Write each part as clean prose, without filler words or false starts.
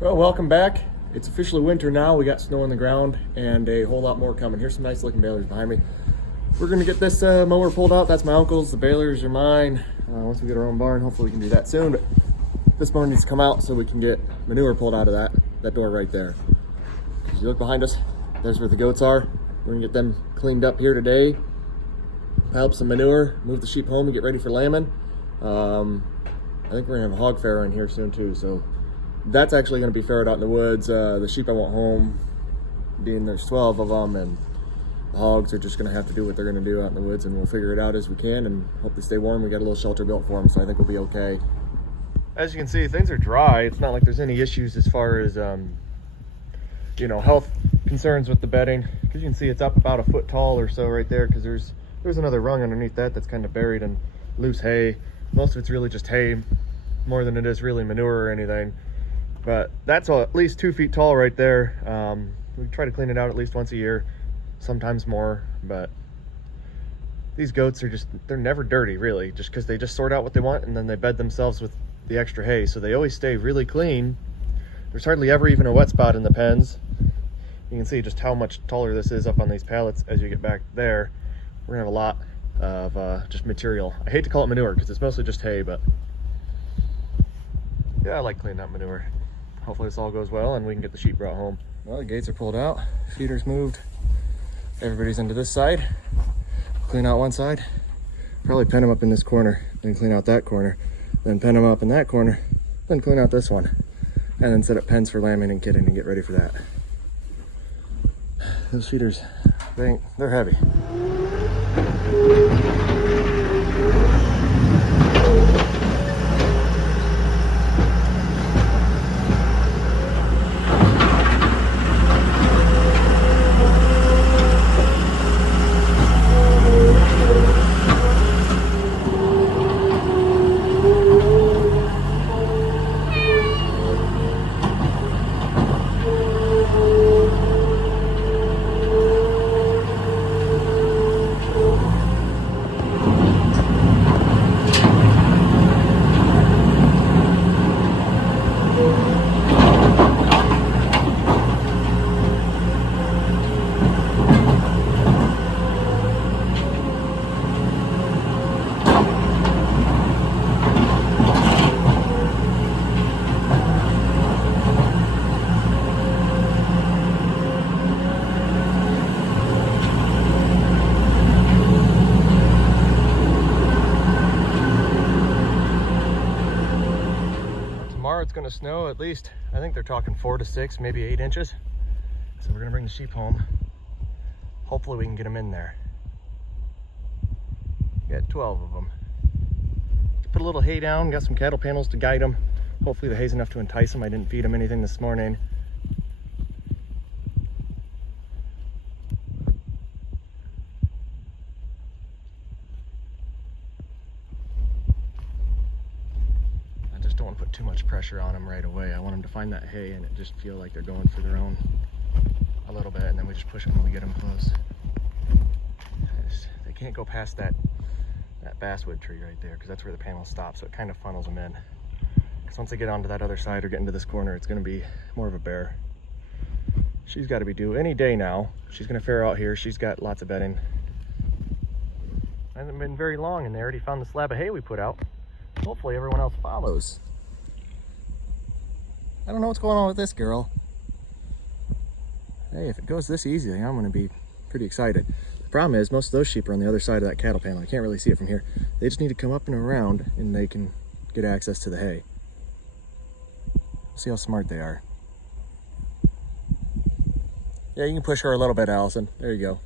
Well, welcome back. It's officially winter now. We got snow on the ground and a whole lot more coming. Here's some nice looking balers behind me. We're gonna get this mower pulled out. That's my uncle's. The balers are mine. Once we get our own barn, hopefully we can do that soon. But this mower needs to come out so we can get manure pulled out of that door right there. As you look behind us, there's where the goats are. We're gonna get them cleaned up here today. Pile up some manure, move the sheep home and get ready for lambing. I think we're gonna have a hog fair in here soon too, so that's actually going to be farrowed out in the woods. The sheep I want home, being there's 12 of them, and the hogs are just going to have to do what they're going to do out in the woods, and we'll figure it out as we can and hope they stay warm. We got a little shelter built for them, so I think we'll be okay. As you can see, things are dry. It's not like there's any issues as far as health concerns with the bedding, because you can see it's up about a foot tall or so right there, because there's another rung underneath that's kind of buried in loose hay. Most of it's really just hay more than it is really manure or anything. But that's at least 2 feet tall right there. We try to clean it out at least once a year, sometimes more. But these goats they're never dirty really, just because they just sort out what they want and then they bed themselves with the extra hay. So they always stay really clean. There's hardly ever even a wet spot in the pens. You can see just how much taller this is up on these pallets as you get back there. We're gonna have a lot of just material. I hate to call it manure because it's mostly just hay, but yeah, I like cleaning up manure. Hopefully this all goes well and we can get the sheep brought home. Well, the gates are pulled out, feeders moved. Everybody's into this side. Clean out one side. Probably pen them up in this corner, then clean out that corner, then pen them up in that corner, then clean out this one, and then set up pens for lambing and kidding and get ready for that. Those feeders, they're heavy. It's going to snow at least, I think they're talking 4 to 6, maybe 8 inches. So we're going to bring the sheep home. Hopefully we can get them in there. Got 12 of them. Put a little hay down, got some cattle panels to guide them. Hopefully the hay's enough to entice them. I didn't feed them anything this morning. Don't want to put too much pressure on them right away. I want them to find that hay and it just feel like they're going for their own a little bit, and then we just push them when we get them close. They can't go past that basswood tree right there because that's where the panel stops, so it kind of funnels them in. Because once they get onto that other side or get into this corner, it's going to be more of a bear. She's got to be due any day now. She's going to farrow out here. She's got lots of bedding. Hasn't been very long and they already found the slab of hay we put out. Hopefully everyone else follows. I don't know what's going on with this girl. Hey, if it goes this easy, I'm going to be pretty excited. The problem is most of those sheep are on the other side of that cattle panel. I can't really see it from here. They just need to come up and around and they can get access to the hay. See how smart they are. Yeah, you can push her a little bit, Allison. There you go.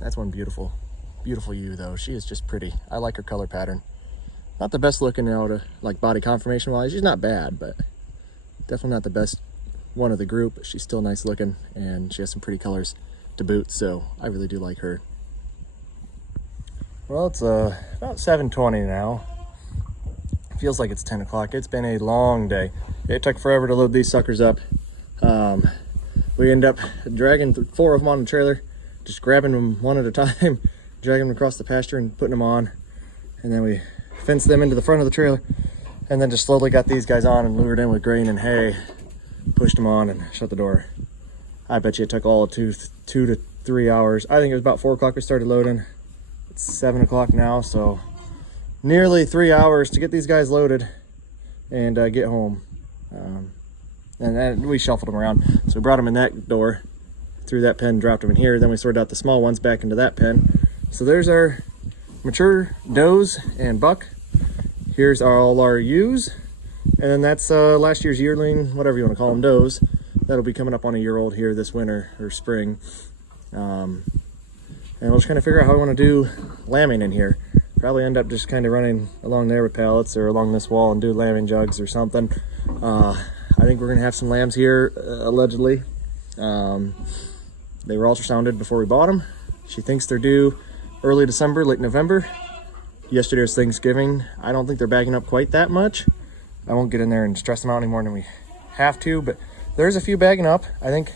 That's one beautiful ewe though. She is just pretty. I like her color pattern. Not the best looking like body conformation wise. She's not bad, but definitely not the best one of the group. But she's still nice looking and she has some pretty colors to boot, so I really do like her. Well, it's about 7:20 now. It feels like it's 10 o'clock. It's been a long day. It took forever to load these suckers up. We end up dragging 4 of them on the trailer, just grabbing them one at a time, dragging them across the pasture and putting them on. And then we fenced them into the front of the trailer, and then just slowly got these guys on and lured in with grain and hay, pushed them on and shut the door. I bet you it took all of 2 to 3 hours. I think it was about 4 o'clock we started loading. It's 7 o'clock now, so nearly 3 hours to get these guys loaded and get home. And then we shuffled them around. So we brought them in that door, through that pen, dropped them in here. Then we sorted out the small ones back into that pen. So there's our mature does and buck. Here's all our ewes. And then that's last year's yearling, whatever you want to call them, does. That'll be coming up on a year old here this winter or spring. And we'll just kind of figure out how we want to do lambing in here. Probably end up just kind of running along there with pallets or along this wall and do lambing jugs or something. I think we're going to have some lambs here, allegedly. They were ultrasounded before we bought them. She thinks they're due early December, late November. Yesterday was Thanksgiving. I don't think they're bagging up quite that much. I won't get in there and stress them out any more than we have to, but there's a few bagging up. I think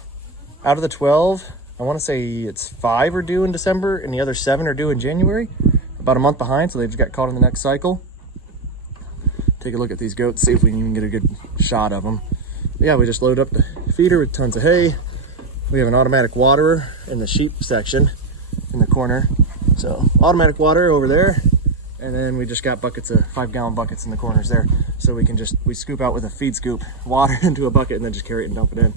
out of the 12, I want to say it's 5 are due in December and the other 7 are due in January. About a month behind, so they just got caught in the next cycle. Take a look at these goats, see if we can even get a good shot of them. But yeah, we just load up the feeder with tons of hay. We have an automatic waterer in the sheep section in the corner. So automatic water over there. And then we just got buckets of 5-gallon buckets in the corners there. So we scoop out with a feed scoop water into a bucket and then just carry it and dump it in.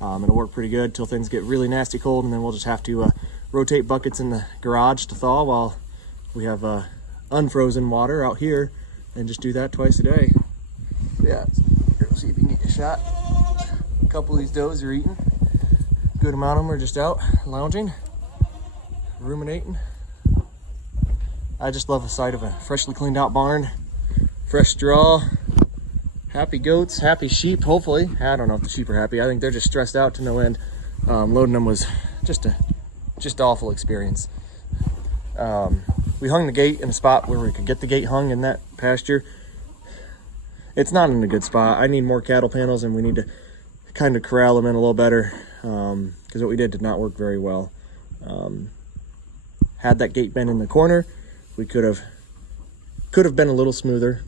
It'll work pretty good till things get really nasty cold, and then we'll just have to rotate buckets in the garage to thaw while we have unfrozen water out here, and just do that twice a day. Yeah, here, we'll see if you can get a shot. A couple of these does are eating. Good amount of them are just out lounging, ruminating. I just love the sight of a freshly cleaned out barn, fresh straw, happy goats, happy sheep, hopefully. I don't know if the sheep are happy. I think they're just stressed out to no end. Loading them was just awful experience. We hung the gate in a spot where we could get the gate hung in that pasture. It's not in a good spot. I need more cattle panels, and we need to kind of corral them in a little better, because what we did not work very well. Had that gate been in the corner, we could have been a little smoother,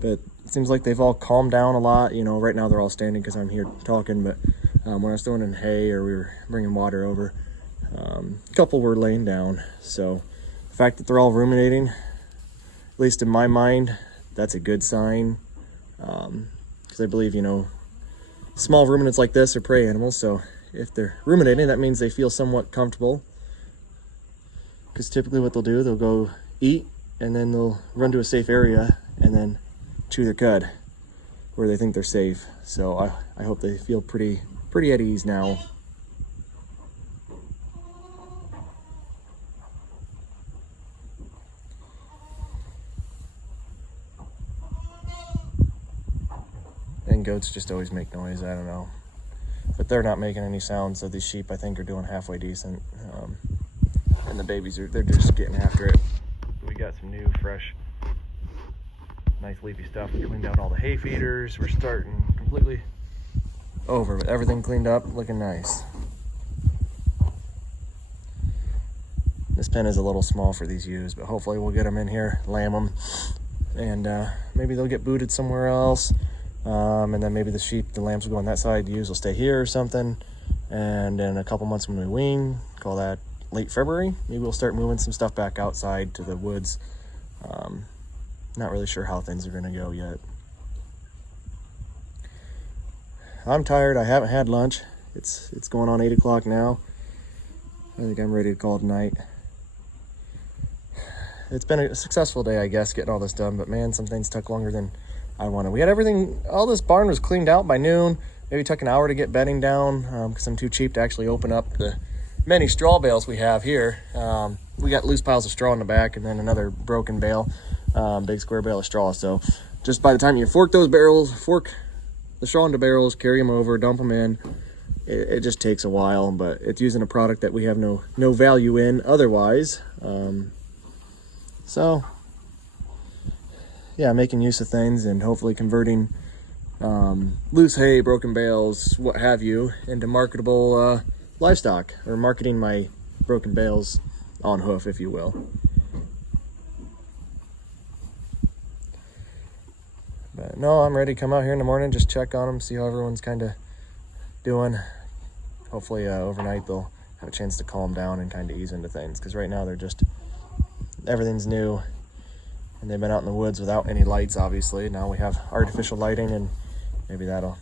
but it seems like they've all calmed down a lot. You know, right now they're all standing because I'm here talking, but when I was throwing in hay or we were bringing water over, a couple were laying down. So the fact that they're all ruminating, at least in my mind, that's a good sign, because I believe, you know, small ruminants like this are prey animals. So if they're ruminating, that means they feel somewhat comfortable, because typically what they'll do, they'll go eat and then they'll run to a safe area and then chew their cud where they think they're safe. So I hope they feel pretty at ease now. And goats just always make noise, I don't know. But they're not making any sounds, so these sheep I think are doing halfway decent. And the babies they're just getting after it. We got some new, fresh, nice leafy stuff. We cleaned out all the hay feeders. We're starting completely over with everything cleaned up, looking nice. This pen is a little small for these ewes, but hopefully we'll get them in here, lamb them, and maybe they'll get booted somewhere else. And then maybe the lambs will go on that side, the ewes will stay here or something. And in a couple months when we wean, call that late February, maybe we'll start moving some stuff back outside to the woods. Not really sure how things are going to go yet. I'm tired. I haven't had lunch. It's going on 8 o'clock now. I think I'm ready to call it a night. It's been a successful day, I guess, getting all this done, but man, some things took longer than I wanted. We had everything, all this barn was cleaned out by noon. Maybe took an hour to get bedding down, because I'm too cheap to actually open up the many straw bales we have here. We got loose piles of straw in the back and then another broken bale, big square bale of straw. So just by the time you fork the straw into barrels, carry them over, dump them in, it just takes a while, but it's using a product that we have no value in otherwise. So yeah, making use of things and hopefully converting loose hay, broken bales, what have you, into marketable livestock, or marketing my broken bales on hoof, if you will. But no, I'm ready to come out here in the morning, just check on them, see how everyone's kind of doing. Hopefully overnight they'll have a chance to calm down and kind of ease into things, because right now they're just, everything's new, and they've been out in the woods without any lights, obviously. Now we have artificial lighting, and maybe that'll...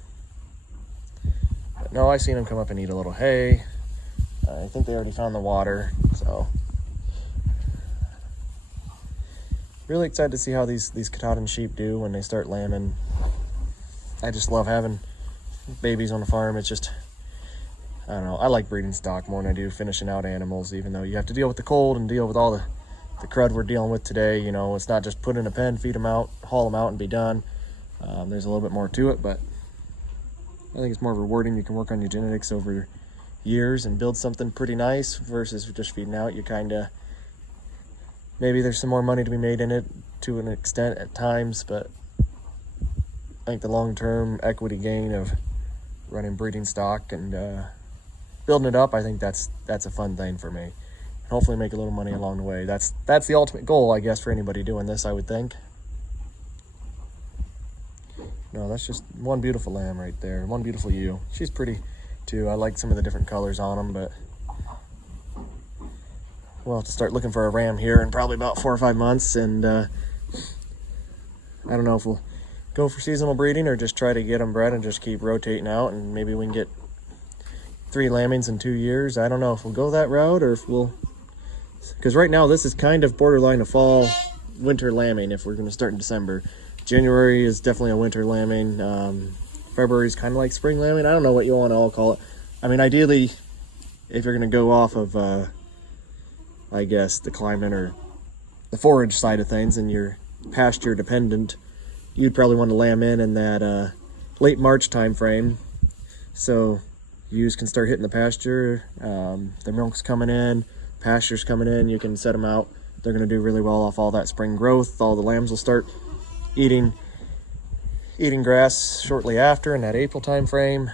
But no, I seen them come up and eat a little hay. I think they already found the water, so... Really excited to see how these Katahdin sheep do when they start lambing. I just love having babies on the farm. It's just, I don't know, I like breeding stock more than I do finishing out animals, even though you have to deal with the cold and deal with all the crud we're dealing with today. You know, it's not just put in a pen, feed them out, haul them out, and be done. There's a little bit more to it, but I think it's more rewarding. You can work on your genetics over years and build something pretty nice versus just feeding out. You kind of, maybe there's some more money to be made in it to an extent at times, but I think the long-term equity gain of running breeding stock and building it up, I think that's a fun thing for me. Hopefully make a little money along the way. That's the ultimate goal, I guess, for anybody doing this, I would think. No, that's just one beautiful lamb right there. One beautiful ewe. She's pretty too. I like some of the different colors on them, but we'll have to start looking for a ram here in probably about 4 or 5 months, and I don't know if we'll go for seasonal breeding or just try to get them bred and just keep rotating out, and maybe we can get 3 lambings in 2 years. I don't know if we'll go that route or if we'll, because right now this is kind of borderline a fall winter lambing if we're going to start in December. January is definitely a winter lambing. February is kind of like spring lambing. I don't know what you want to all call it. I mean, ideally, if you're going to go off of I guess the climate or the forage side of things and you're pasture dependent, you'd probably want to lamb in that late March time frame, so ewes can start hitting the pasture. The milk's coming in, pasture's coming in, you can set them out. They're going to do really well off all that spring growth. All the lambs will start eating grass shortly after in that April time frame.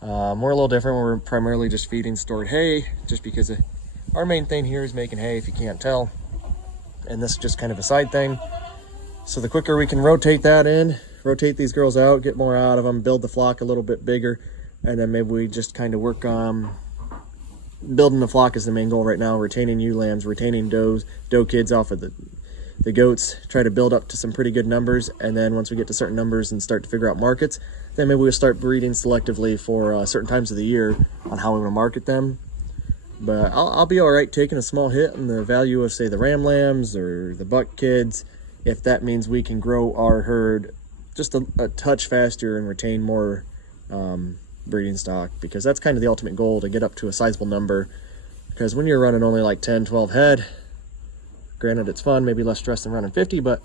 We're a little different. We're primarily just feeding stored hay, just because our main thing here is making hay, if you can't tell, and this is just kind of a side thing. So the quicker we can rotate these girls out, get more out of them, build the flock a little bit bigger, and then maybe we just kind of work on building the flock is the main goal right now, retaining ewe lambs, retaining doe kids off of the goats, try to build up to some pretty good numbers, and then once we get to certain numbers and start to figure out markets, then maybe we'll start breeding selectively for certain times of the year on how we want to market them. But I'll be all right taking a small hit on the value of, say, the ram lambs or the buck kids, if that means we can grow our herd just a touch faster and retain more breeding stock, because that's kind of the ultimate goal, to get up to a sizable number. Because when you're running only like 10, 12 head, granted it's fun, maybe less stress than running 50, but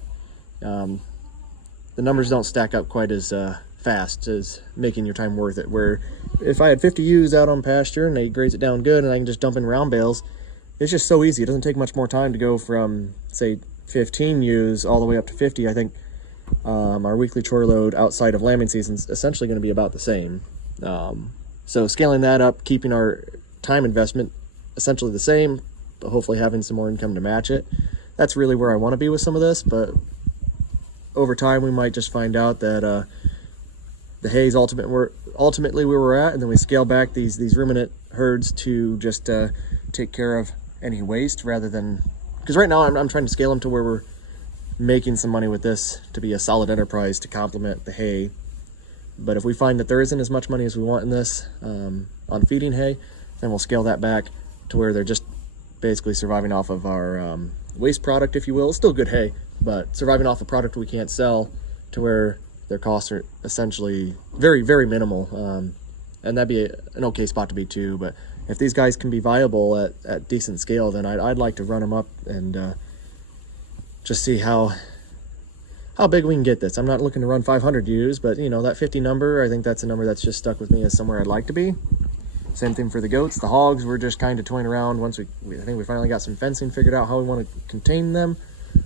the numbers don't stack up quite as fast as making your time worth it. Where if I had 50 ewes out on pasture and they graze it down good and I can just dump in round bales, it's just so easy. It doesn't take much more time to go from, say, 15 ewes all the way up to 50. I think our weekly chore load outside of lambing season is essentially going to be about the same. So scaling that up, keeping our time investment essentially the same, but hopefully having some more income to match it. That's really where I want to be with some of this, but over time we might just find out that the hay is ultimately where we're at, and then we scale back these ruminant herds to just take care of any waste, rather than, because right now I'm trying to scale them to where we're making some money with this to be a solid enterprise to complement the hay. But if we find that there isn't as much money as we want in this on feeding hay, then we'll scale that back to where they're just basically surviving off of our waste product, if you will. It's still good hay, but surviving off a product we can't sell, to where their costs are essentially very, very minimal. And that'd be an okay spot to be too. But if these guys can be viable at decent scale, then I'd like to run them up and just see how big we can get this. I'm not looking to run 500 ewes, but you know, that 50 number, I think that's a number that's just stuck with me as somewhere I'd like to be. Same thing for the goats. The hogs, we're just kind of toying around. Once I think we finally got some fencing figured out how we want to contain them.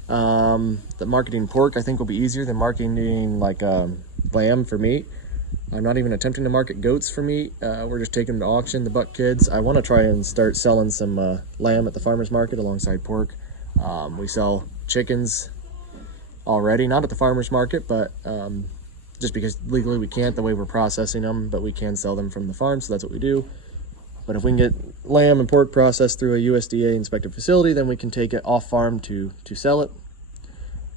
The marketing pork, I think, will be easier than marketing like lamb for meat. I'm not even attempting to market goats for meat. We're just taking them to auction, the buck kids. I want to try and start selling some lamb at the farmer's market alongside pork. We sell chickens already, not at the farmer's market, but just because legally we can't the way we're processing them, but we can sell them from the farm, so that's what we do. But if we can get lamb and pork processed through a USDA inspected facility, then we can take it off farm to sell it.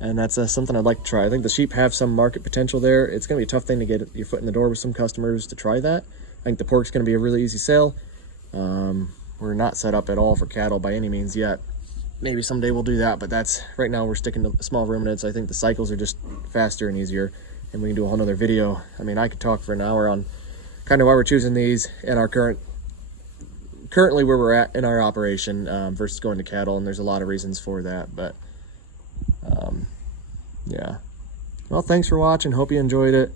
And that's something I'd like to try. I think the sheep have some market potential there. It's going to be a tough thing to get your foot in the door with some customers to try that. I think the pork's going to be a really easy sale. We're not set up at all for cattle by any means yet. Maybe someday we'll do that, but that's right now we're sticking to small ruminants. I think the cycles are just faster and easier, and we can do a whole nother video. I mean, I could talk for an hour on kind of why we're choosing these and our currently where we're at in our operation versus going to cattle, and there's a lot of reasons for that. But yeah, well, thanks for watching. Hope you enjoyed it.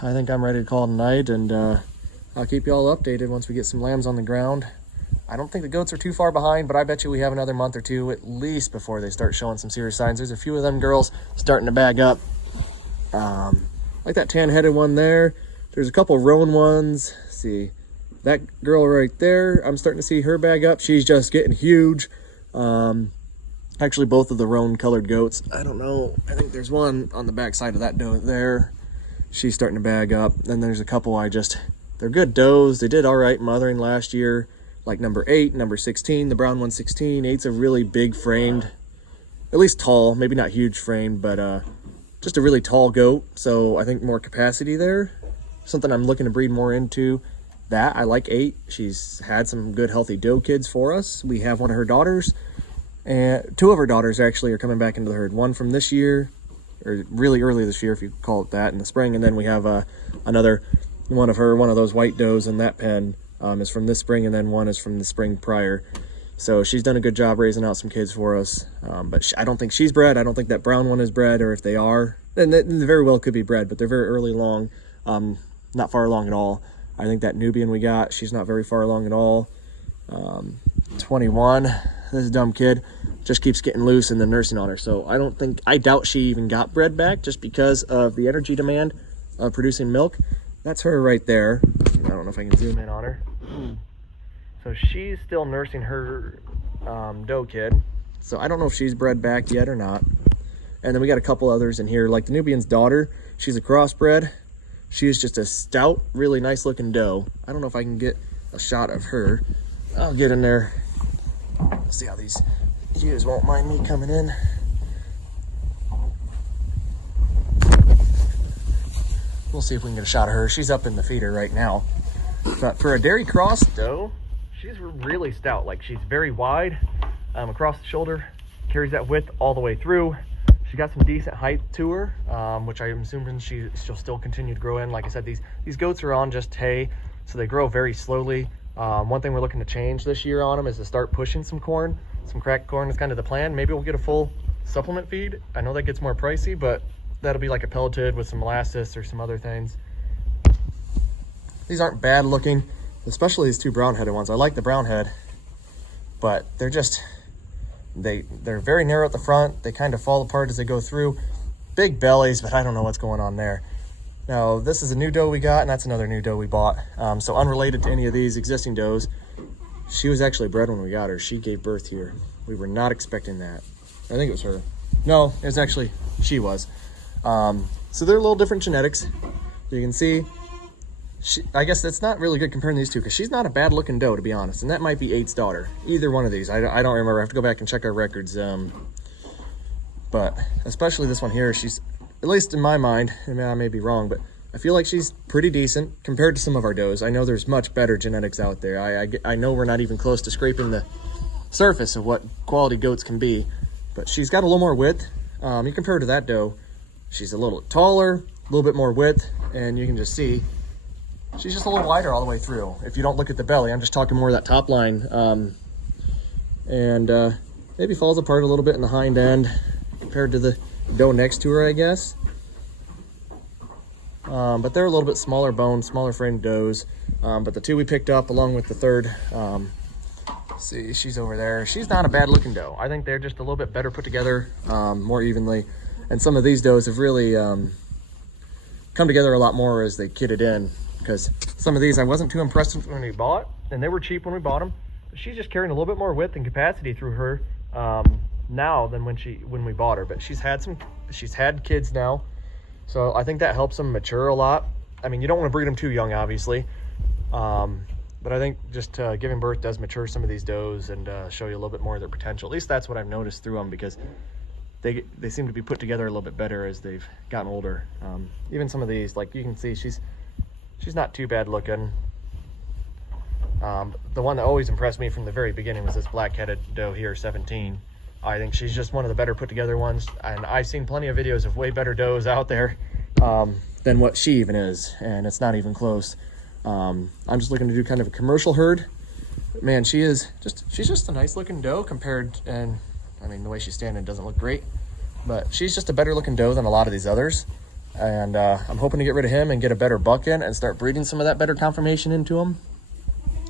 I think I'm ready to call it a night, and I'll keep you all updated once we get some lambs on the ground. I don't think the goats are too far behind, but I bet you we have another month or two at least before they start showing some serious signs. There's a few of them girls starting to bag up. Like that tan-headed one there. There's a couple roan ones. Let's see, that girl right there, I'm starting to see her bag up. She's just getting huge. Actually, both of the roan colored goats, I don't know, I think there's one on the back side of that doe there. She's starting to bag up. Then there's a couple they're good does. They did all right mothering last year, like number 8, number 16, the brown 116. 8's a really big framed, at least tall, maybe not huge framed, but just a really tall goat. So I think more capacity there. Something I'm looking to breed more into. That, I like 8. She's had some good healthy doe kids for us. We have one of her daughters, and 2 of her daughters actually are coming back into the herd. One from this year, or really early this year if you call it that, in the spring, and then we have another one of those white does in that pen is from this spring, and then one is from the spring prior. So she's done a good job raising out some kids for us, but I don't think she's bred. I don't think that brown one is bred, or if they are, then they very well could be bred, but they're very early along, not far along at all. I think that Nubian we got, she's not very far along at all. 21, this dumb kid just keeps getting loose and then nursing on her. So I doubt she even got bred back just because of the energy demand of producing milk. That's her right there. I don't know if I can zoom in on her. So she's still nursing her doe kid. So I don't know if she's bred back yet or not. And then we got a couple others in here, like the Nubian's daughter. She's a crossbred. She's just a stout, really nice looking doe. I don't know if I can get a shot of her. I'll get in there. Let's see how these ewes won't mind me coming in. We'll see if we can get a shot of her. She's up in the feeder right now. But for a dairy cross doe, she's really stout. Like, she's very wide across the shoulder, carries that width all the way through. She got some decent height to her, which I'm assuming she'll still continue to grow in. Like I said, these goats are on just hay, so they grow very slowly. One thing we're looking to change this year on them is to start pushing some corn. Some cracked corn is kind of the plan. Maybe we'll get a full supplement feed. I know that gets more pricey, but that'll be like a pelleted with some molasses or some other things. These aren't bad looking, especially these 2 brown-headed ones. I like the brown head, but they're just, they're very narrow at the front. They kind of fall apart as they go through. Big bellies, but I don't know what's going on there. Now, this is a new doe we got, and that's another new doe we bought. So unrelated to any of these existing does, she was actually bred when we got her. She gave birth here. We were not expecting that. I think it was her. No, it was actually, she was. So they're a little different genetics. You can see, I guess that's not really good comparing these two, because she's not a bad looking doe, to be honest. And that might be 8's daughter. Either one of these. I don't remember. I have to go back and check our records. But especially this one here, she's, at least in my mind, and I may be wrong, but I feel like she's pretty decent compared to some of our does. I know there's much better genetics out there. I know we're not even close to scraping the surface of what quality goats can be, but she's got a little more width. You compare her to that doe, she's a little taller, a little bit more width, and you can just see she's just a little wider all the way through. If you don't look at the belly, I'm just talking more of that top line, and maybe falls apart a little bit in the hind end compared to the doe next to her, I guess. But they're a little bit smaller bone, smaller framed does. But the 2 we picked up along with the 3rd, see, she's over there. She's not a bad looking doe. I think they're just a little bit better put together, more evenly. And some of these does have really come together a lot more as they kidded in, because some of these I wasn't too impressed with when we bought, and they were cheap when we bought them. But she's just carrying a little bit more width and capacity through her now than when we bought her. But she's had kids now, so I think that helps them mature a lot. I mean, you don't want to breed them too young, obviously, but I think just giving birth does mature some of these does and show you a little bit more of their potential. At least that's what I've noticed through them, because they seem to be put together a little bit better as they've gotten older. Even some of these, like you can see, she's not too bad looking. The one that always impressed me from the very beginning was this black-headed doe here, 17. I think she's just one of the better put together ones, and I've seen plenty of videos of way better does out there than what she even is, and it's not even close. I'm just looking to do kind of a commercial herd. Man, she's just a nice looking doe compared, and I mean, the way she's standing doesn't look great, but she's just a better looking doe than a lot of these others. And I'm hoping to get rid of him and get a better buck in and start breeding some of that better conformation into him.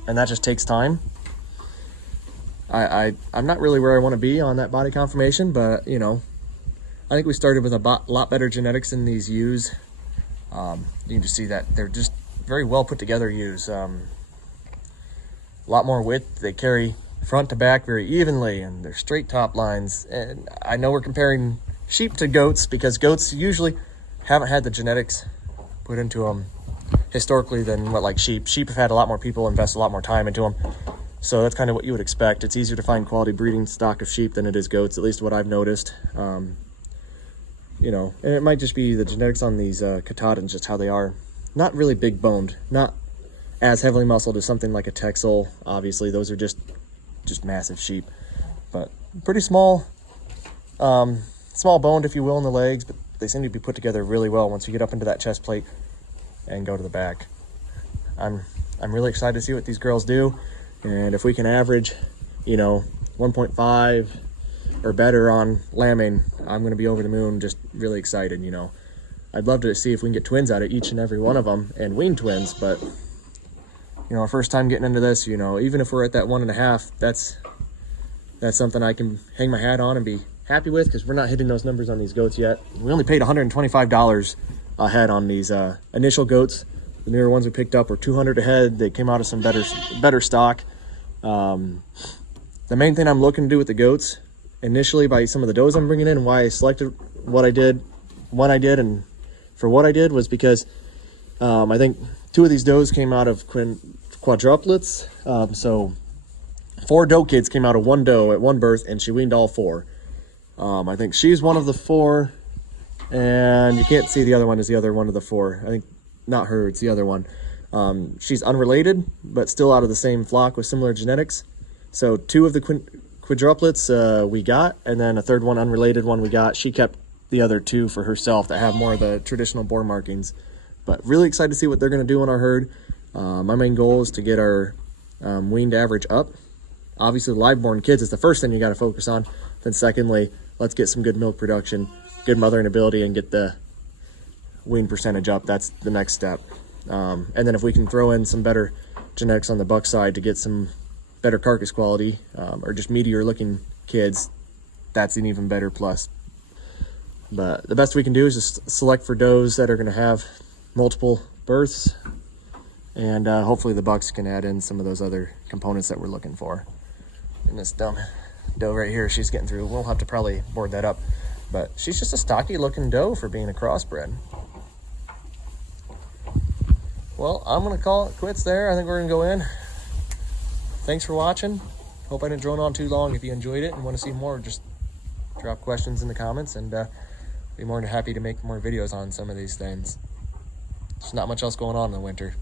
And that just takes time. I'm not really where I want to be on that body conformation, but you know, I think we started with a lot better genetics in these ewes. You can just see that they're just very well put together ewes. A lot more width. They carry front to back very evenly, and they're straight top lines. And I know we're comparing sheep to goats, because goats usually haven't had the genetics put into them historically than what like sheep. Sheep have had a lot more people invest a lot more time into them. So that's kind of what you would expect. It's easier to find quality breeding stock of sheep than it is goats, at least what I've noticed. You know, and it might just be the genetics on these Katahdins, just how they are. Not really big boned, not as heavily muscled as something like a Texel. Obviously, those are just massive sheep, but pretty small, small boned, if you will, in the legs, but they seem to be put together really well once you get up into that chest plate and go to the back. I'm really excited to see what these girls do, and if we can average, you know, 1.5 or better on lambing, I'm going to be over the moon. Just really excited. You know, I'd love to see if we can get twins out of each and every one of them and wean twins, but you know, our first time getting into this, you know, even if we're at that 1.5, that's something I can hang my hat on and be happy with, because we're not hitting those numbers on these goats yet. We only paid $125 a head on these initial goats. The newer ones we picked up were $200 a head. They came out of some better stock. The main thing I'm looking to do with the goats initially, by some of the does I'm bringing in, and why I selected what I did when I did and for what I did, was because I think 2 of these does came out of quadruplets. So 4 doe kids came out of 1 doe at one birth, and she weaned all 4. I think she's one of the 4, and you can't see the other one is the other one of the 4. I think not her, it's the other one. She's unrelated, but still out of the same flock with similar genetics. So 2 of the quadruplets we got, and then a 3rd one, unrelated one, we got. She kept the other 2 for herself that have more of the traditional boar markings. But really excited to see what they're going to do on our herd. My main goal is to get our weaned average up. Obviously, live born kids is the first thing you got to focus on. Then secondly, let's get some good milk production, good mothering ability, and get the wean percentage up. That's the next step. And then if we can throw in some better genetics on the buck side to get some better carcass quality, or just meatier looking kids, that's an even better plus. But the best we can do is just select for does that are going to have multiple births, and hopefully the bucks can add in some of those other components that we're looking for. And this dumb doe right here, she's getting through. We'll have to probably board that up, but she's just a stocky looking doe for being a crossbred. Well, I'm gonna call it quits there. I think we're gonna go in. Thanks for watching. Hope I didn't drone on too long. If you enjoyed it and want to see more, just drop questions in the comments, and be more than happy to make more videos on some of these things. There's not much else going on in the winter.